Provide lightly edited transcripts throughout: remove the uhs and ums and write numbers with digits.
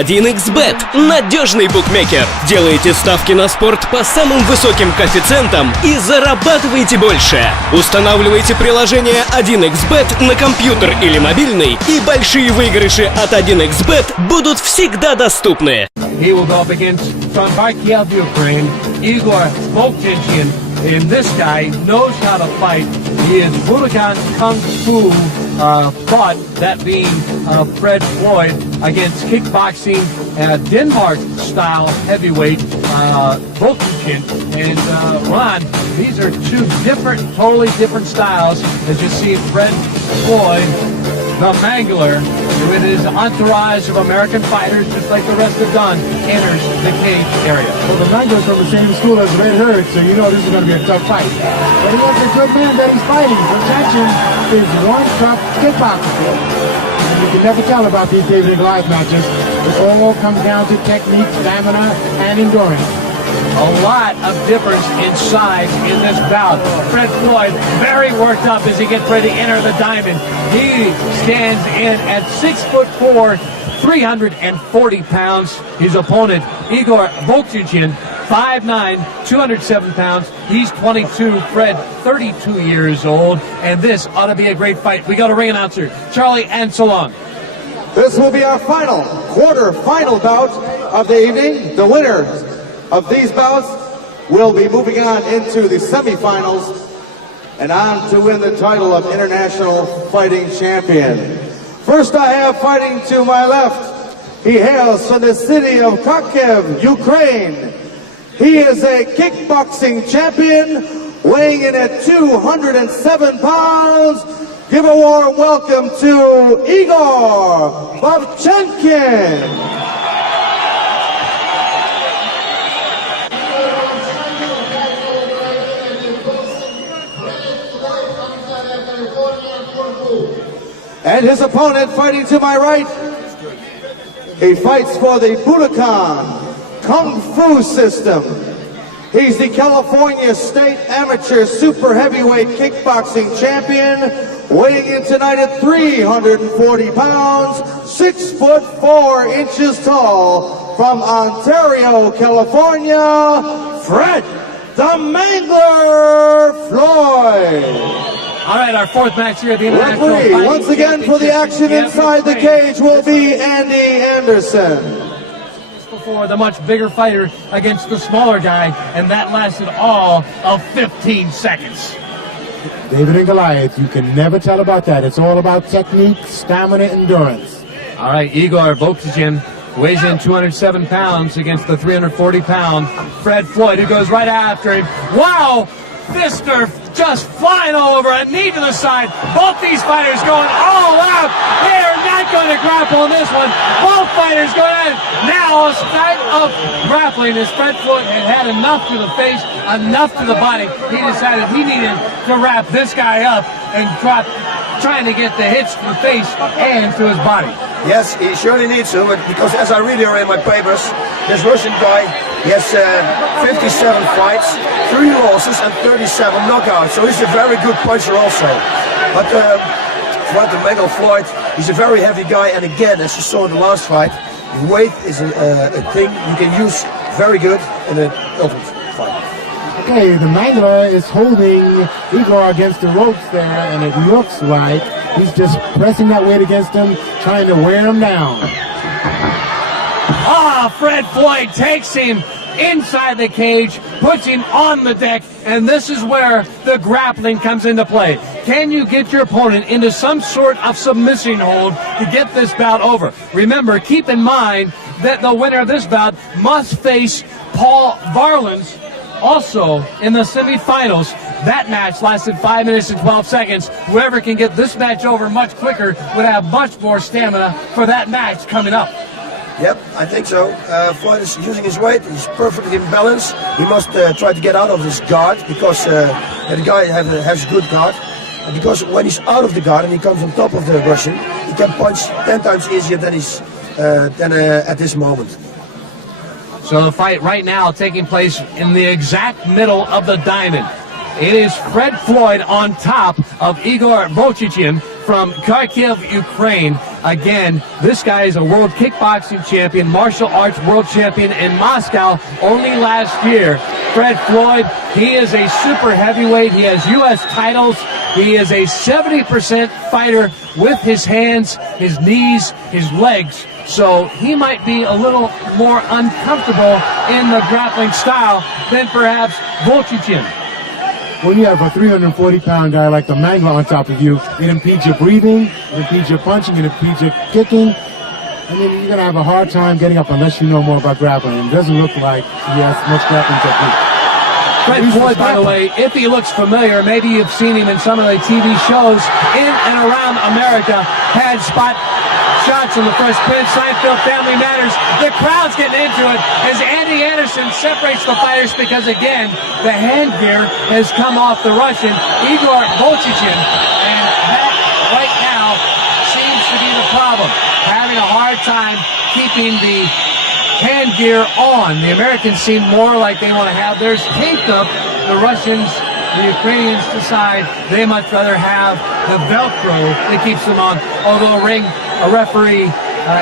1xBet – надежный букмекер. Делайте ставки на спорт по самым высоким коэффициентам и зарабатывайте больше. Устанавливайте приложение 1xBet на компьютер или мобильный, и большие выигрыши от 1xBet будут всегда доступны. He will go up against from Kharkiv, Ukraine, Igor Volkichin. And this guy knows how to fight. He is Budokan Kung Fu fought, that being Fred Floyd, against kickboxing Denmark-style heavyweight Volkichin and Ron. These are two totally different styles. As you see, Fred Floyd, the Mangler, with his entourage of American fighters, just like the rest have done, enters the cage area. Well, the Mangler's from the same school as Red Herd, so you know this is going to be a tough fight. But he has a good man that he's fighting. Protection is one tough kickboxer. And you can never tell about these David and Goliath matches. It all comes down to technique, stamina, and endurance. A lot of difference in size in this bout. Fred Floyd very worked up as he gets ready to enter the diamond. He stands in at 6'4", 340 pounds. His opponent, Igor Volkichin, 5'9", 207 pounds. He's 22. Fred, 32 years old. And this ought to be a great fight. We go to ring announcer Charlie Anselon. This will be our quarter-final bout of the evening. The winner of these bouts will be moving on into the semifinals and on to win the title of International Fighting Champion. First I have fighting to my left. He hails from the city of Kharkiv, Ukraine. He is a kickboxing champion, weighing in at 207 pounds. Give a warm welcome to Igor Volkichin. And his opponent fighting to my right, he fights for the Budokan Kung Fu system. He's the California State Amateur Super Heavyweight Kickboxing Champion, weighing in tonight at 340 pounds, 6'4" tall, from Ontario, California, Fred the Mangler Floyd. All right, our fourth match here at the International Referee, Fighting once again for the action inside the cage will be Andy Anderson. Before, the much bigger fighter against the smaller guy, and that lasted all of 15 seconds. David and Goliath, you can never tell about that. It's all about technique, stamina, endurance. All right, Igor Volkichin weighs in 207 pounds against the 340-pound Fred Floyd, who goes right after him. Wow! Fister just flying all over, a knee to the side. Both these fighters going all out. They are not going to grapple in this one. Both fighters going at it. Now a start of grappling as Fred Floyd had enough to the face, enough to the body. He decided he needed to wrap this guy up and trying to get the hits to the face and to his body. Yes, he surely needs to, because as I read here in my papers, this Russian guy, he has 57 fights, 3 losses and 37 knockouts, so he's a very good puncher also. But Fred the Mangler Floyd, he's a very heavy guy, and again, as you saw in the last fight, weight is a thing you can use very good in an ultimate fight. Okay, the Mangler is holding Igor against the ropes there, and it looks like he's just pressing that weight against him, trying to wear him down. Fred Floyd takes him inside the cage, puts him on the deck, and this is where the grappling comes into play. Can you get your opponent into some sort of submission hold to get this bout over? Remember, keep in mind that the winner of this bout must face Paul Varlins also in the semifinals. That match lasted 5 minutes and 12 seconds. Whoever can get this match over much quicker would have much more stamina for that match coming up. Yep, I think so. Floyd is using his weight. He's perfectly in balance. He must try to get out of his guard, because the guy has a good guard. And because when he's out of the guard and he comes on top of the Russian, he can punch 10 times easier than at this moment. So the fight right now taking place in the exact middle of the diamond. It is Fred Floyd on top of Igor Volkichin. from Kharkiv, Ukraine. Again, this guy is a world kickboxing champion, martial arts world champion in Moscow only last year. Fred Floyd, he is a super heavyweight. He has U.S. titles. He is a 70% fighter with his hands, his knees, his legs. So he might be a little more uncomfortable in the grappling style than perhaps Volchichin. When you have a 340-pound guy like the Mangler on top of you, it impedes your breathing, it impedes your punching, it impedes your kicking. I mean, you're going to have a hard time getting up unless you know more about grappling. It doesn't look like he has much grappling technique. Fred Floyd, by the way, if he looks familiar, maybe you've seen him in some of the TV shows in and around America, had spot shots on the first pin, Seinfeld, Family Matters. The crowd's getting into it as Andy Anderson separates the fighters because, again, the hand gear has come off the Russian, Igor Volchichin, and that right now seems to be the problem. Having a hard time keeping the hand gear on. The Americans seem more like they want to have theirs taped up. The Russians, the Ukrainians decide they much rather have the Velcro that keeps them on. Although a referee,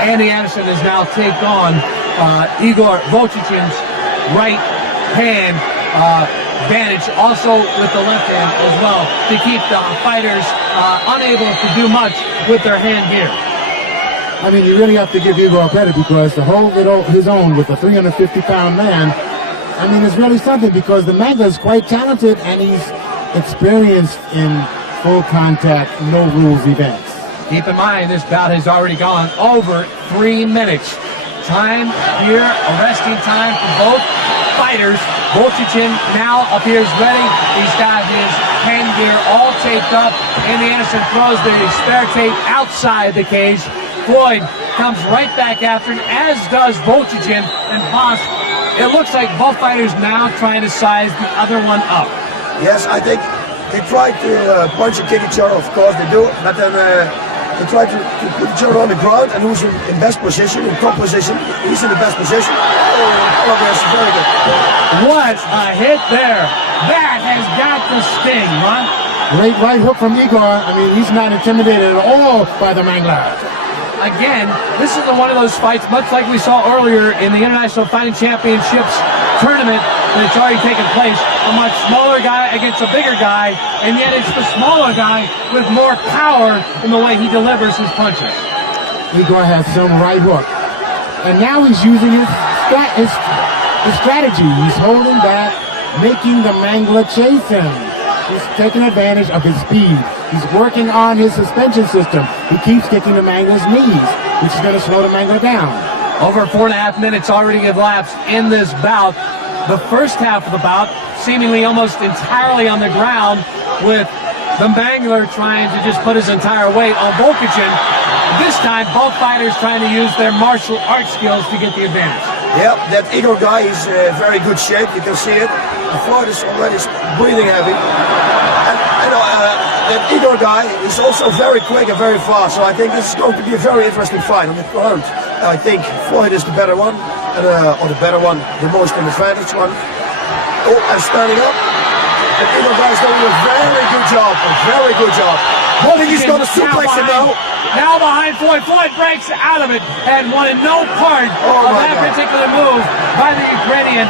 Andy Anderson, has now taped on Igor Volchichin's right hand bandage, also with the left hand as well, to keep the fighters unable to do much with their hand gear. I mean, you really have to give Igor credit because to hold it his own with a 350-pound man, I mean, it's really something because the Mangler is quite talented and he's experienced in full contact, no rules events. Keep in mind, this bout has already gone over 3 minutes. Time here, arresting time for both fighters. Volchichin now appears ready. He's got his hand gear all taped up. Andy Anderson throws the spare tape outside the cage. Floyd comes right back after him, as does Volchichin and Boss. It looks like both fighters now trying to size the other one up. Yes, I think they try to punch and kick each other, of course they do, but then they try to put each other on the ground, and who's in best position, in top position, he's in the best position. Oh, that's very good. What a hit there. That has got to sting, Ron. Great right hook from Igor. I mean, he's not intimidated at all by the Mangler. Again, this is one of those fights, much like we saw earlier in the International Fighting Championships tournament that's already taken place. A much smaller guy against a bigger guy, and yet it's the smaller guy with more power in the way he delivers his punches. Igor has some right hook. And now he's using his strategy. He's holding back, making the Mangler chase him. He's taking advantage of his speed. He's working on his suspension system. He keeps kicking the Mangler's knees, which is going to slow the Mangler down. Over 4.5 minutes already elapsed in this bout. The first half of the bout seemingly almost entirely on the ground, with the Mangler trying to just put his entire weight on Volchichin. This time, both fighters trying to use their martial arts skills to get the advantage. Yeah, that Igor guy is very good shape. You can see it. The Floyd is already breathing heavy. And that Igor guy is also very quick and very fast. So I think this is going to be a very interesting fight on the ground. I think Floyd is the better one, or the better one, the most advantage one. Oh, I'm standing up. The Igor guy is doing a very good job. A very good job. I think he's going to suplex him now. Now behind Floyd. Floyd breaks out of it and wanted no part of that particular move by the Ukrainian.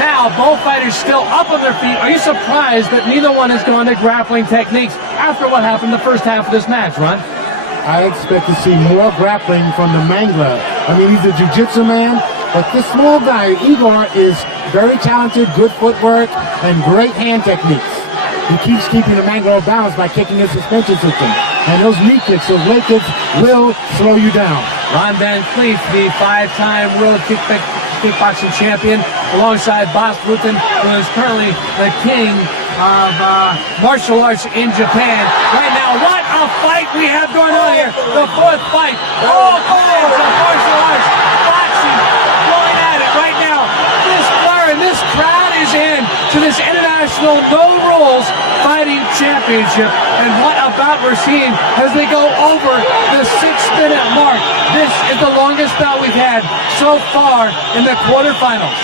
Now, both fighters still up on their feet. Are you surprised that neither one has gone to grappling techniques after what happened the first half of this match, Ron? I expect to see more grappling from the Mangler. I mean, he's a jiu-jitsu man, but this small guy, Igor, is very talented, good footwork, and great hand techniques. He keeps keeping the Mangler off balance by kicking his suspension system. And those knee kicks, those leg kicks, will slow you down. Ron Van Cleef, the 5-time world kickboxing champion, alongside Bas Rutten, who is currently the king of martial arts in Japan. Right now, what a fight we have going on here. The fourth fight. All kinds of martial arts. Boxing going at it right now. This bar and this crowd is in to this international no rules fighting championship. And what about we're seeing as they go over the 6-minute mark. This is the longest bout we've had so far in the quarterfinals.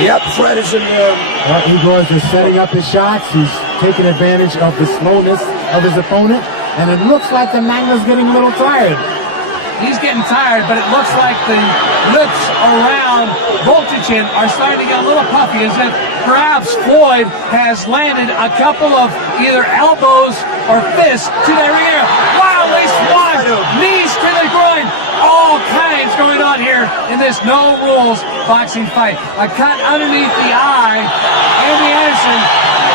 Yep, Fred is in Igor is setting up his shots. He's taking advantage of the slowness of his opponent. and it looks like the Mangler's getting a little tired. He's getting tired, but it looks like the lips around Volchichin are starting to get a little puffy, as if perhaps Floyd has landed a couple of either elbows or fists to their ear. Wow, they swat! Knees to the groin! All kinds going on here in this no-rules boxing fight. A cut underneath the eye. Andy Anderson,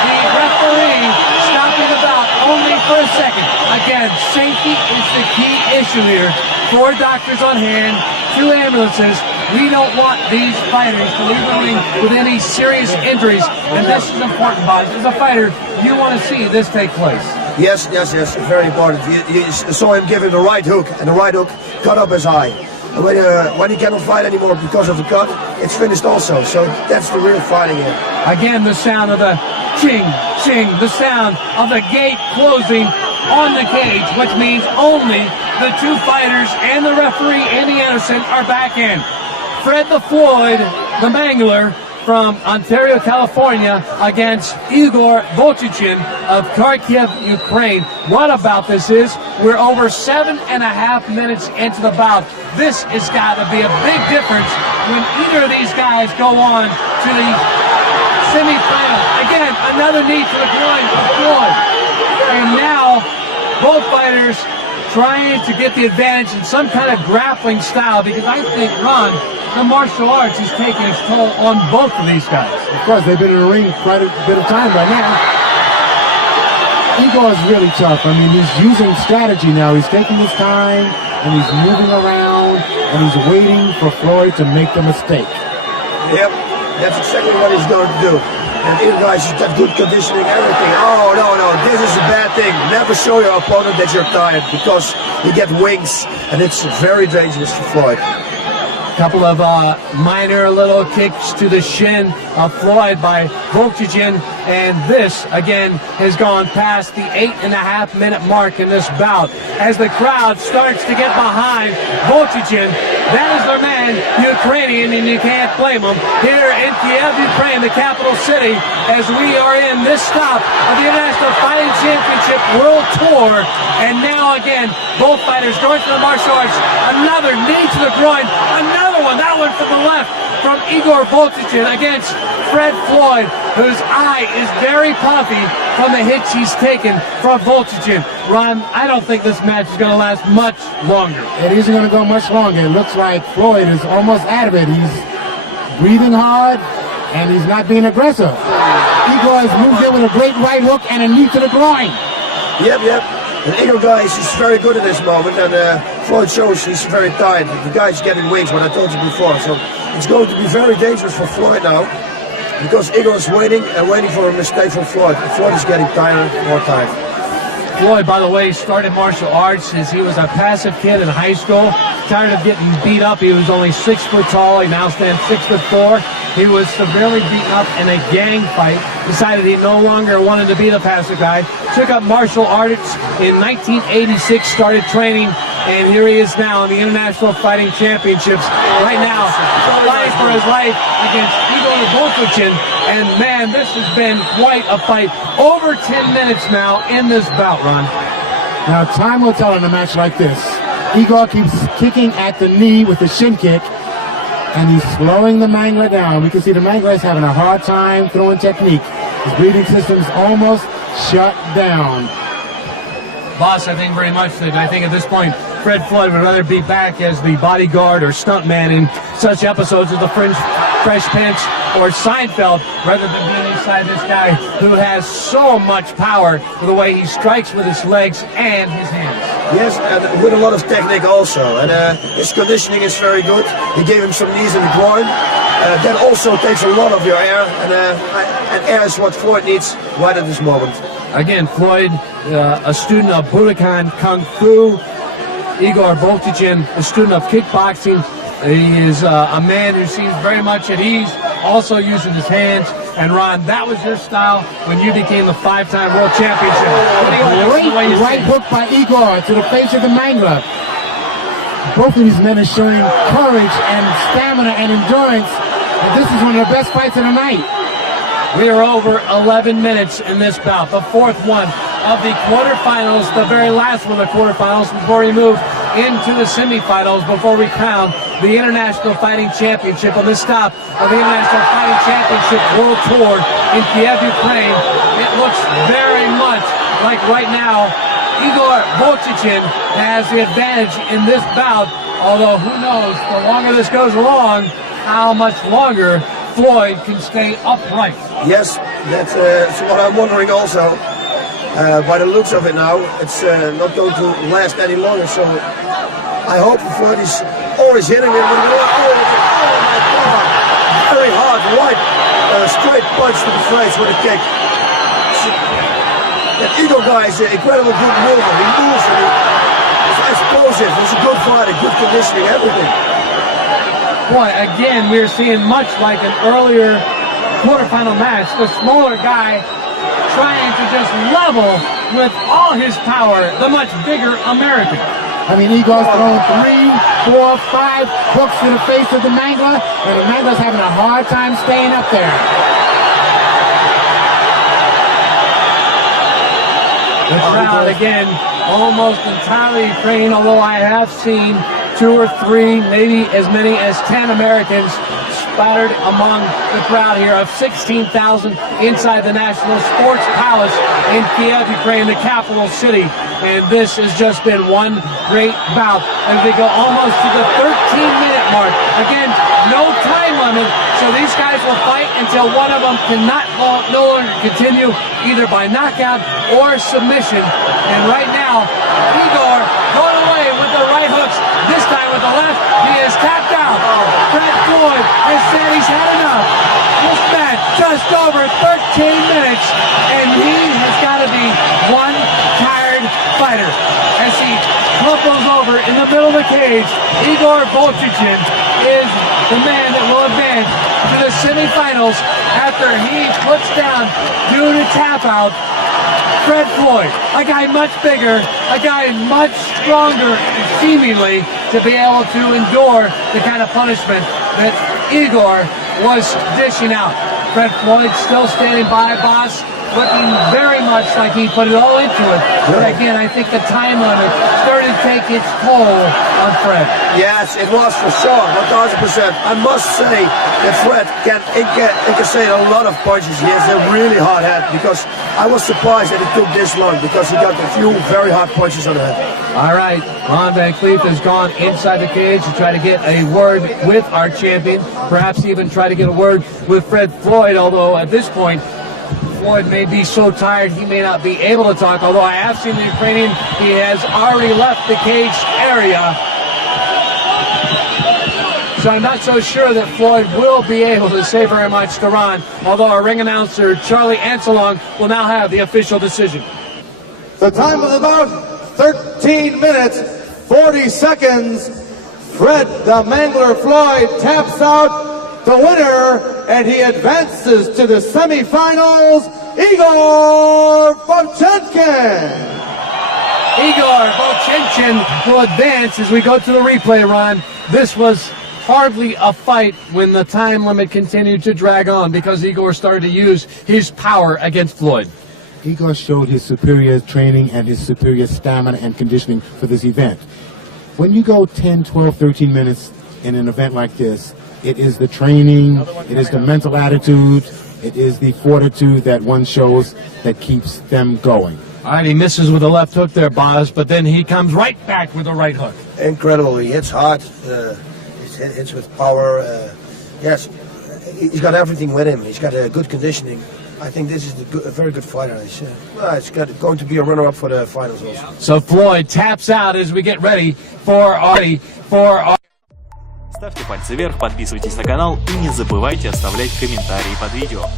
the referee, stopping the bout only for a second. Again, safety is the key issue here. 4 doctors on hand, 2 ambulances. We don't want these fighters to leave the ring with any serious injuries, and this is important, Boz. As a fighter, you want to see this take place. Yes, very important. You saw him give him the right hook, and the right hook cut up his eye. And when he cannot fight anymore because of the cut, it's finished also. So that's the real fighting here. Again, the sound of the ching, ching, the sound of the gate closing on the cage, which means only the 2 fighters and the referee, Andy Anderson, are back in. Fred the Floyd, the Mangler from Ontario, California, against Igor Volchichin of Kharkiv, Ukraine. What about this is, we're over 7.5 minutes into the bout. This has got to be a big difference when either of these guys go on to the semifinal. Again, another knee to the groin of Floyd. And now, both fighters trying to get the advantage in some kind of grappling style, because I think, Ron, the martial arts is taking its toll on both of these guys. Of course, they've been in the ring quite a bit of time by now. Igor is really tough. I mean, he's using strategy now. He's taking his time, and he's moving around, and he's waiting for Floyd to make the mistake. Yep, that's exactly what he's going to do. And either guys, he's got good conditioning, everything. Oh, no, this is a bad thing. Never show your opponent that you're tired, because you get wings, and it's very dangerous for Floyd. Couple of minor little kicks to the shin of Floyd by Volchichin, and this again has gone past the 8.5 minute mark in this bout. As the crowd starts to get behind Volchichin, that is their man, Ukrainian, and you can't blame him. Here in Kiev, Ukraine, the capital city, as we are in this stop of the International Fighting Championship World Tour, and now again, both fighters going to the martial arts. Another knee to the groin, another one, that one from the left, from Igor Volchichin against Fred Floyd, whose eye is very puffy from the hits he's taken from Volchichin. Ron, I don't think this match is going to last much longer. It isn't going to go much longer. It looks like Floyd is almost out of it. He's breathing hard, and he's not being aggressive. Igor has moved in with a great right hook and a knee to the groin. Yep. And Igor guys is very good at this moment, and Floyd shows he's very tired. The guy's getting wings, what I told you before. So it's going to be very dangerous for Floyd now, because Igor is waiting and waiting for a mistake from Floyd. And Floyd is getting tired more time. Floyd, by the way, started martial arts as he was a passive kid in high school. Tired of getting beat up. He was only 6 foot tall. He now stands 6'4". He was severely beaten up in a gang fight. Decided he no longer wanted to be the passive guy. Took up martial arts in 1986. Started training, and here he is now in the International Fighting Championships. Right now, fighting for his life against Igor Volchichin. And man, this has been quite a fight. Over 10 minutes now in this bout, Ron. Now, time will tell in a match like this. Igor keeps kicking at the knee with the shin kick, and he's slowing the Mangler down. We can see the Mangler is having a hard time throwing technique. His breathing system's almost shut down. Boss, I think very much that I think at this point, Fred Floyd would rather be back as the bodyguard or stuntman in such episodes of The Fresh Prince or Seinfeld, rather than being inside this guy who has so much power with the way he strikes with his legs and his hands. Yes, and with a lot of technique also. And his conditioning is very good. He gave him some knees in the groin. That also takes a lot of your air, and air is what Floyd needs right at this moment. Again, Floyd, a student of Budokan Kung Fu. Igor Volchichin, a student of kickboxing. He is a man who seems very much at ease, also using his hands. And Ron, that was your style when you became the 5-time world championship. Great right hook by Igor to the face of the Mangler. Both of these men are showing courage and stamina and endurance. And this is one of the best fights of the night. We are over 11 minutes in this bout, the fourth one of the quarterfinals, the very last one of the quarterfinals, before we move into the semifinals, before we crown the International Fighting Championship on this stop of the International Fighting Championship World Tour in Kiev, Ukraine. It looks very much like right now Igor Volchichin has the advantage in this bout, although who knows, the longer this goes along, how much longer Floyd can stay upright. Yes, that's what I'm wondering also. By the looks of it now, it's not going to last any longer, so I hope Floyd is always hitting him with oh my God, very hard, right, straight punch to the face with a kick. That Igor guy is an incredible good mover. He moves and he's explosive. He's a good fighter, good conditioning, everything. Boy, again, we're seeing much like an earlier quarterfinal match. The smaller guy trying to just level with all his power the much bigger American. I mean, Igor's thrown 3, 4, 5 hooks to the face of the Mangler, and the Mangler's having a hard time staying up there. The crowd, again, almost entirely Ukraine, although I have seen 2 or 3, maybe as many as 10 Americans spattered among the crowd here of 16,000 inside the National Sports Palace in Kiev, Ukraine, the capital city. And this has just been one great bout. And we go almost to the 13-minute mark. Again, no time limit, so these guys will fight until one of them cannot no longer continue, either by knockout or submission. And right now, Igor going away with the right hooks, this time with the left. He is tapped out. Fred Floyd has said he's had enough. This match just over 13 minutes, and he has got to be one tired fighter. As he crumples over in the middle of the cage, Igor Volchichin is the man that will advance to the semifinals after he puts down, due to tap out, Fred Floyd, a guy much bigger, a guy much stronger, seemingly, to be able to endure the kind of punishment that Igor was dishing out. Fred Floyd still standing by, boss, looking very much like he put it all into it. But again, I think the time limit started to take its toll on Fred. Yes, it was for sure, 1,000%. I must say that Fred can incassate a lot of punches. He has a really hard head, because I was surprised that it took this long, because he got a few very hard punches on the head. All right, Ron Van Cleef has gone inside the cage to try to get a word with our champion, perhaps even try to get a word with Fred Floyd, although at this point, Floyd may be so tired he may not be able to talk, although I have seen the Ukrainian, he has already left the cage area. So I'm not so sure that Floyd will be able to say very much to Ron, although our ring announcer, Charlie Anselong, will now have the official decision. The time of the bout, 13 minutes, 40 seconds. Fred the Mangler Floyd taps out the winner, and he advances to the semifinals, Igor Volchichin. Igor Volchichin will advance as we go to the replay, Ron. This was hardly a fight when the time limit continued to drag on, because Igor started to use his power against Floyd. Igor showed his superior training and his superior stamina and conditioning for this event. When you go 10, 12, 13 minutes in an event like this, it is the training, it is the mental attitude, it is the fortitude that one shows that keeps them going. All right, he misses with a left hook there, Boz, but then he comes right back with a right hook. Incredible. He hits hard. He hits with power. Yes, he's got everything with him. He's got a good conditioning. I think this is a very good fighter. He's going to be a runner-up for the finals also. So Floyd taps out as we get ready for our... Ставьте пальцы вверх, подписывайтесь на канал и не забывайте оставлять комментарии под видео.